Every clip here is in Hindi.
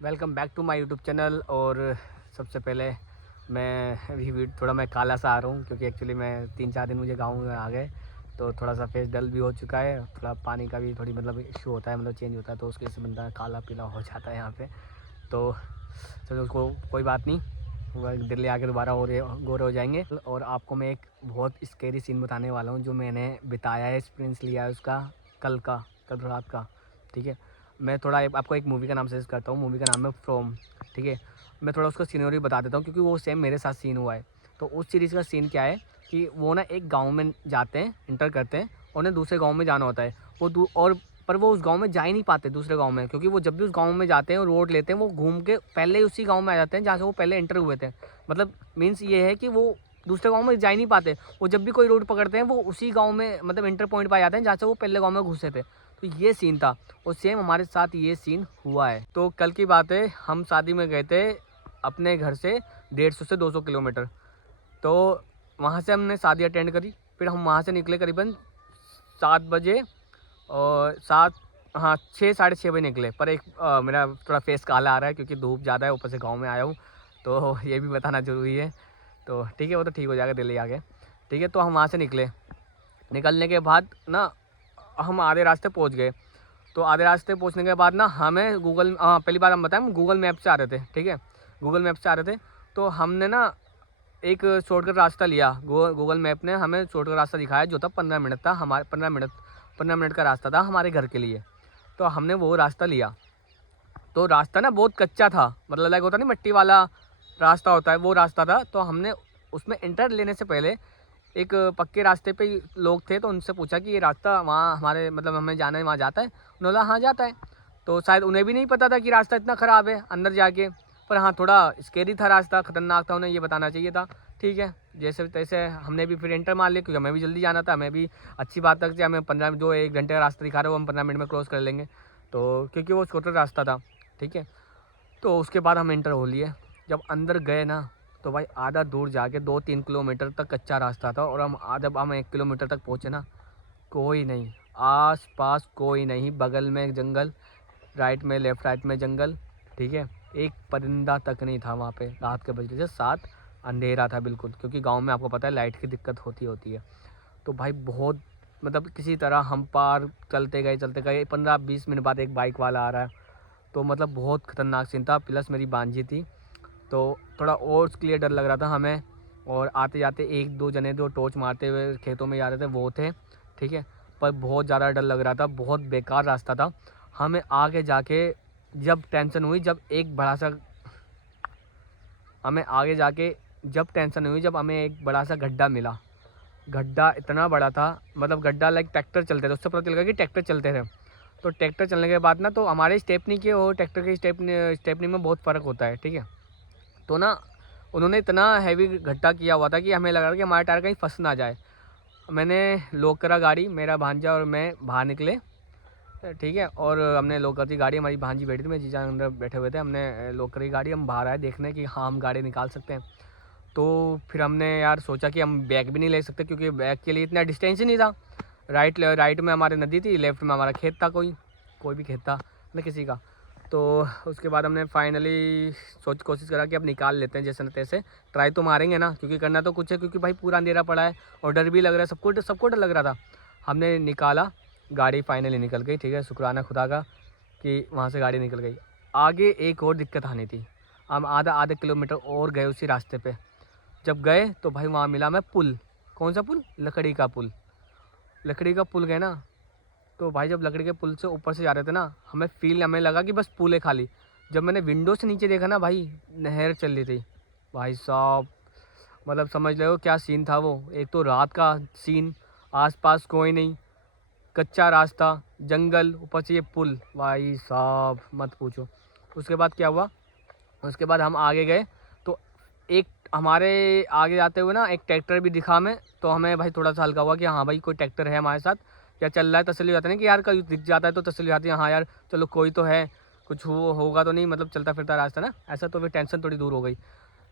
Welcome back to my YouTube channel. और सबसे पहले मैं अभी थोड़ा मैं काला सा आ रहा हूँ क्योंकि एक्चुअली मैं 3-4 दिन मुझे गाँव में आ गए, तो थोड़ा सा फेस डल भी हो चुका है। थोड़ा पानी का भी थोड़ी मतलब इशू होता है, मतलब चेंज होता है, तो उसके से बंदा काला पीला हो जाता है यहाँ पे। तो चलो उसको कोई बात नहीं, वो दिल्ली आके दोबारा और गोरे हो जाएंगे। और आपको मैं एक बहुत स्केरी सीन बताने वाला हूँ जो मैंने बिताया है, एक्सपीरियंस लिया है उसका, कल रात का। ठीक है, मैं थोड़ा आपको एक मूवी का नाम सजेस्ट करता हूँ। मूवी का नाम है फ्रॉम। ठीक है, मैं थोड़ा उसका सीनरी बता देता हूँ क्योंकि वो सेम मेरे साथ सीन हुआ है। तो उस सीरीज़ का सीन क्या है कि वो ना एक गांव में जाते हैं, इंटर करते हैं, और उन्हें दूसरे गांव में जाना होता है। और पर वो उस गांव में जा ही नहीं पाते दूसरे गांव में, क्योंकि वो जब भी उस गांव में जाते हैं और रोड लेते हैं वो घूम के पहले ही उसी गांव में आ जाते हैं जहाँ से वो पहले इंटर हुए थे। मतलब मीन्स ये है कि वो दूसरे गांव में जा ही नहीं पाते। वो जब भी कोई रोड पकड़ते हैं वो उसी गांव में मतलब इंटर पॉइंट पर आ जाते हैं जहाँ से वो पहले गांव में घुसे थे। तो ये सीन था और सेम हमारे साथ ये सीन हुआ है। तो कल की बात है, हम शादी में गए थे अपने घर से 150 से 200 किलोमीटर। तो वहाँ से हमने शादी अटेंड करी, फिर हम वहाँ से निकले करीबन 7 बजे, और 7, हाँ 6-6:30 बजे निकले। पर एक मेरा थोड़ा फेस काला आ रहा है क्योंकि धूप ज़्यादा है, ऊपर से गाँव में आया हूँ, तो ये भी बताना ज़रूरी है। तो ठीक है, वो तो ठीक हो जाएगा दिल्ली आके। ठीक है, तो हम वहाँ से निकले। निकलने के बाद ना हम आधे रास्ते पहुँच गए। तो आधे रास्ते पहुँचने के बाद ना हमें पहली बार हम बताएं, हम गूगल मैप से आ रहे थे। ठीक है, गूगल मैप से आ रहे थे, तो हमने ना एक शॉर्टकट रास्ता लिया। गूगल मैप ने हमें शॉर्टकट रास्ता दिखाया जो था 15 मिनट था, हमारे 15 मिनट का रास्ता था हमारे घर के लिए। तो हमने वो रास्ता लिया। तो रास्ता ना बहुत कच्चा था, मतलब लाइक होता नहीं मिट्टी वाला रास्ता होता है, वो रास्ता था। तो हमने उसमें इंटर लेने से पहले एक पक्के रास्ते पे ही लोग थे, तो उनसे पूछा कि ये रास्ता वहाँ हमारे मतलब हमें जाना है, वहाँ जाता है? उन्होंने बोला हाँ जाता है। तो शायद उन्हें भी नहीं पता था कि रास्ता इतना ख़राब है अंदर जाके, पर हाँ थोड़ा स्केरी था रास्ता, ख़तरनाक था, उन्हें ये बताना चाहिए था। ठीक है, जैसे तैसे हमने भी फिर एंटर मार लिया क्योंकि हमें भी जल्दी जाना था। हमें भी अच्छी बात तक हमें 15 जो 1 घंटे का रास्ता दिखा रहे हो हम 15 मिनट में क्रॉस कर लेंगे, तो क्योंकि वो छोटा रास्ता था। ठीक है, तो उसके बाद हम एंटर हो लिए। जब अंदर गए ना, तो भाई आधा दूर जाके 2-3 किलोमीटर तक कच्चा रास्ता था, और जब हम 1 किलोमीटर तक पहुँचे ना, कोई नहीं, आस पास कोई नहीं, बगल में एक जंगल, राइट में लेफ्ट राइट में जंगल। ठीक है, एक परिंदा तक नहीं था वहाँ पे। रात के बज रहे थे 7, अंधेरा था बिल्कुल, क्योंकि गांव में आपको पता है लाइट की दिक्कत होती है। तो भाई बहुत मतलब किसी तरह हम पार चलते गए 15-20 मिनट बाद एक बाइक वाला आ रहा है। तो मतलब बहुत ख़तरनाक सीन था, प्लस मेरी भांजी थी, तो थोड़ा और उसके लिए डर लग रहा था हमें। और आते जाते 1-2 जने जो टॉर्च मारते हुए खेतों में जा रहे थे वो थे। ठीक है, पर बहुत ज़्यादा डर लग रहा था, बहुत बेकार रास्ता था। हमें आगे जाके जब टेंशन हुई, जब टेंशन हुई जब हमें एक बड़ा सा गड्ढा मिला। गड्ढा इतना बड़ा था, मतलब गड्ढा लाइक ट्रैक्टर चलते थे, उससे पता चल गया कि ट्रैक्टर चलते थे। तो ट्रैक्टर चलने के बाद ना, तो हमारे स्टेपनी के और ट्रैक्टर के स्टेपनी में बहुत फ़र्क होता है। ठीक है, तो ना उन्होंने इतना हैवी गड्ढा किया हुआ था कि हमें लगा कि हमारा टायर कहीं फंस ना जाए। मैंने लॉक करा गाड़ी, मेरा भांजा और मैं बाहर निकले। ठीक है, और हमने लॉक कर दी गाड़ी, हमारी भांजी बैठी थी, मैं जीजा अंदर बैठे हुए थे। हमने लॉक करी गाड़ी, हम बाहर आए देखने कि हाँ हम गाड़ी निकाल सकते हैं। तो फिर हमने यार सोचा कि हम बैग भी नहीं ले सकते क्योंकि बैग के लिए इतना डिस्टेंस ही नहीं था। राइट में हमारे नदी थी, लेफ्ट में हमारा खेत था, कोई भी खेत था न किसी का। तो उसके बाद हमने फाइनली कोशिश करा कि अब निकाल लेते हैं जैसे न तैसे, ट्राई तो मारेंगे ना, क्योंकि करना तो कुछ है, क्योंकि भाई पूरा अंधेरा पड़ा है और डर भी लग रहा है, सबको डर लग रहा था। हमने निकाला, गाड़ी फाइनली निकल गई। ठीक है, शुक्राना खुदा का कि वहाँ से गाड़ी निकल गई। आगे एक और दिक्कत आनी थी, हम आधा किलोमीटर और गए उसी रास्ते पे। जब गए तो भाई वहाँ मिला हमें पुल। कौन सा पुल? लकड़ी का पुल। लकड़ी का पुल गए ना, तो भाई जब लकड़ी के पुल से ऊपर से जा रहे थे ना, हमें लगा कि बस पुल है खाली। जब मैंने विंडो से नीचे देखा ना भाई, नहर चल रही थी भाई साहब। मतलब समझ लो क्या सीन था वो। एक तो रात का सीन, आसपास कोई नहीं, कच्चा रास्ता, जंगल, ऊपर से ये पुल, भाई साहब मत पूछो। उसके बाद क्या हुआ, उसके बाद हम आगे गए, तो एक हमारे आगे जाते हुए ना एक ट्रैक्टर भी दिखा हमें। तो हमें भाई थोड़ा सा हल्का हुआ कि हाँ भाई कोई ट्रैक्टर है हमारे साथ, क्या चल रहा है, तसल्ली हो जाता नहीं कि यार कहीं दिख जाता है तो तसल्ली हो जाती है, हाँ यार चलो कोई तो है, कुछ होगा तो नहीं, मतलब चलता फिरता रास्ता ना ऐसा। तो फिर टेंशन थोड़ी दूर हो गई।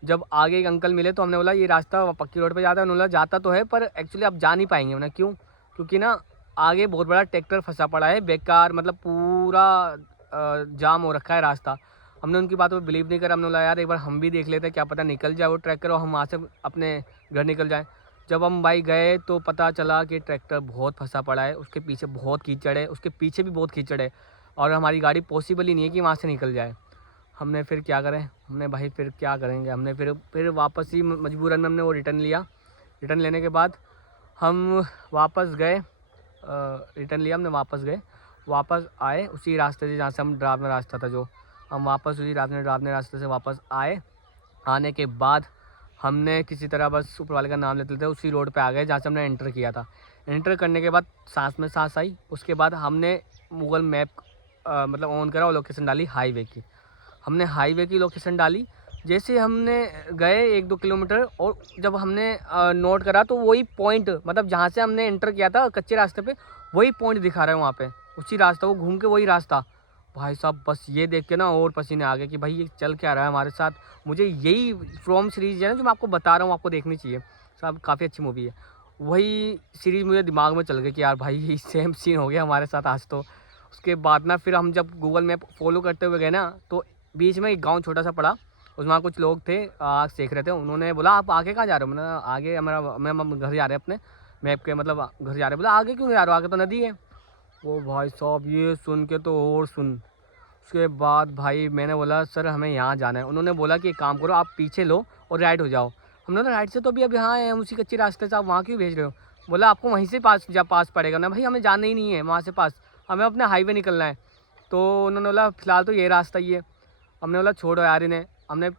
जब आगे एक अंकल मिले तो हमने बोला ये रास्ता पक्की रोड पे जाता है? उन्होंने बोला जाता तो है पर एक्चुअली आप जा नहीं पाएंगे। उन्हें क्यों? क्योंकि ना आगे बहुत बड़ा ट्रैक्टर फंसा पड़ा है, बेकार, मतलब पूरा जाम हो रखा है रास्ता। हमने उनकी बातों पर बिलीव नहीं करा। हमने बोला यार एक बार हम भी देख लेते हैं, क्या पता निकल जाए वो ट्रैक्टर और हम वहाँ से अपने घर निकल जाएँ। जब हम भाई गए तो पता चला कि ट्रैक्टर बहुत फंसा पड़ा है, उसके पीछे बहुत कीचड़ है, उसके पीछे भी बहुत कीचड़ है और हमारी गाड़ी पॉसिबल ही नहीं है कि वहाँ से निकल जाए। हमने फिर क्या करें, हमने भाई फिर क्या करेंगे, हमने फिर वापस ही मजबूरन में हमने वो रिटर्न लिया। रिटर्न लेने के बाद हम वापस गए, रिटर्न लिया हमने, वापस आए उसी रास्ते से जहाँ से हम डरावना रास्ता था जो, हम वापस उसी डरावने रास्ते से वापस आए। आने के बाद हमने किसी तरह बस ऊपर वाले का नाम लेते थे उसी रोड पे आ गए जहाँ से हमने एंटर किया था। एंटर करने के बाद सांस में सांस आई। उसके बाद हमने गूगल मैप मतलब ऑन करा और लोकेशन डाली हाईवे की। हमने हाईवे की लोकेशन डाली, जैसे हमने गए 1-2 किलोमीटर और जब हमने नोट करा तो वही पॉइंट, मतलब जहाँ से हमने एंटर किया था कच्चे रास्ते पे, वही पॉइंट दिखा रहा है वहाँ पे, उसी रास्ता, वो घूम के वही रास्ता। भाई साहब बस ये देख के ना और पसीने आ गए कि भाई ये चल क्या रहा है हमारे साथ। मुझे यही फ्रॉम सीरीज़ है ना जो मैं आपको बता रहा हूँ, आपको देखनी चाहिए साहब, काफ़ी अच्छी मूवी है। वही सीरीज़ मुझे दिमाग में चल गई कि यार भाई ये सेम सीन हो गया हमारे साथ आज तो। उसके बाद ना फिर हम जब गूगल मैप फॉलो करते हुए गए ना तो बीच में एक गाँव छोटा सा पड़ा, उसमें कुछ लोग थे आग सेक रहे थे। उन्होंने बोला आप आगे कहाँ जा रहे हो? मैंने आगे हमारा मैं घर जा रहे हैं अपने मैप के, मतलब घर जा रहे। बोला आगे क्यों जा रहे हो, आगे तो नदी है। वो भाई साहब ये सुन के तो और सुन, उसके बाद भाई मैंने बोला सर हमें यहाँ जाना है। उन्होंने बोला कि एक काम करो आप पीछे लो और राइट हो जाओ। हमने बोला राइट से तो अभी यहाँ है, हम उसी कच्चे रास्ते से, आप वहाँ क्यों भेज रहे हो? बोला आपको वहीं से पास पड़ेगा ना। भाई हमें जाना ही नहीं है वहाँ से पास, हमें अपने हाईवे निकलना है। तो उन्होंने बोला फ़िलहाल तो ये रास्ता ही है। हमने बोला छोड़ो यार इन्हें, हमने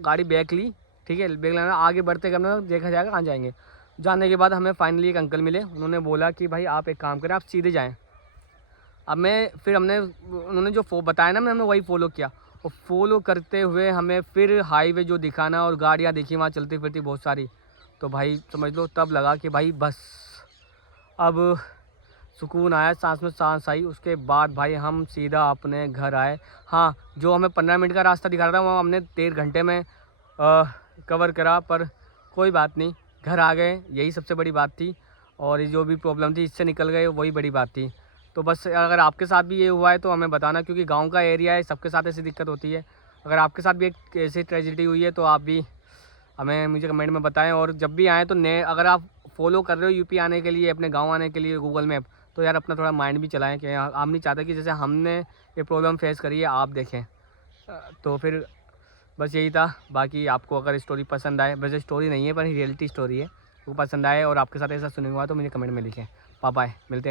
गाड़ी बैक ली, ठीक है बैक लेना, आगे बढ़ते गए, हमने देखा जाएगा कहाँ जाएंगे। जाने के बाद हमें फाइनली एक अंकल मिले, उन्होंने बोला कि भाई आप एक काम करें आप सीधे जाएँ। अब उन्होंने जो बताया ना हमने वही फॉलो किया और फॉलो करते हुए हमें फिर हाईवे जो दिखा ना और गाड़ियाँ दिखी वहाँ चलती फिरती बहुत सारी, तो भाई समझ लो तब लगा कि भाई बस अब सुकून आया, सांस में सांस आई। उसके बाद भाई हम सीधा अपने घर आए। हाँ, जो हमें 15 मिनट का रास्ता दिखा रहा था वो हमने 1.5 घंटे में कवर करा, पर कोई बात नहीं, घर आ गए, यही सबसे बड़ी बात थी। और ये जो भी प्रॉब्लम थी इससे निकल गए, वही बड़ी बात थी। तो बस अगर आपके साथ भी ये हुआ है तो हमें बताना, क्योंकि गांव का एरिया है, सबके साथ ऐसी दिक्कत होती है। अगर आपके साथ भी एक ऐसी ट्रेजेडी हुई है तो आप भी मुझे कमेंट में बताएं। और जब भी आएँ तो अगर आप फॉलो कर रहे हो यूपी आने के लिए, अपने गाँव आने के लिए गूगल मैप, तो यार अपना थोड़ा माइंड भी चलाएँ कि हम नहीं चाहते कि जैसे हमने ये प्रॉब्लम फेस करी है आप देखें। तो फिर बस यही था। बाकी आपको अगर स्टोरी पसंद आए, वैसे स्टोरी नहीं है पर रियलिटी स्टोरी है, वो पसंद आए और आपके साथ ऐसा सुना हुआ तो मुझे कमेंट में लिखें। बाय बाय, मिलते हैं।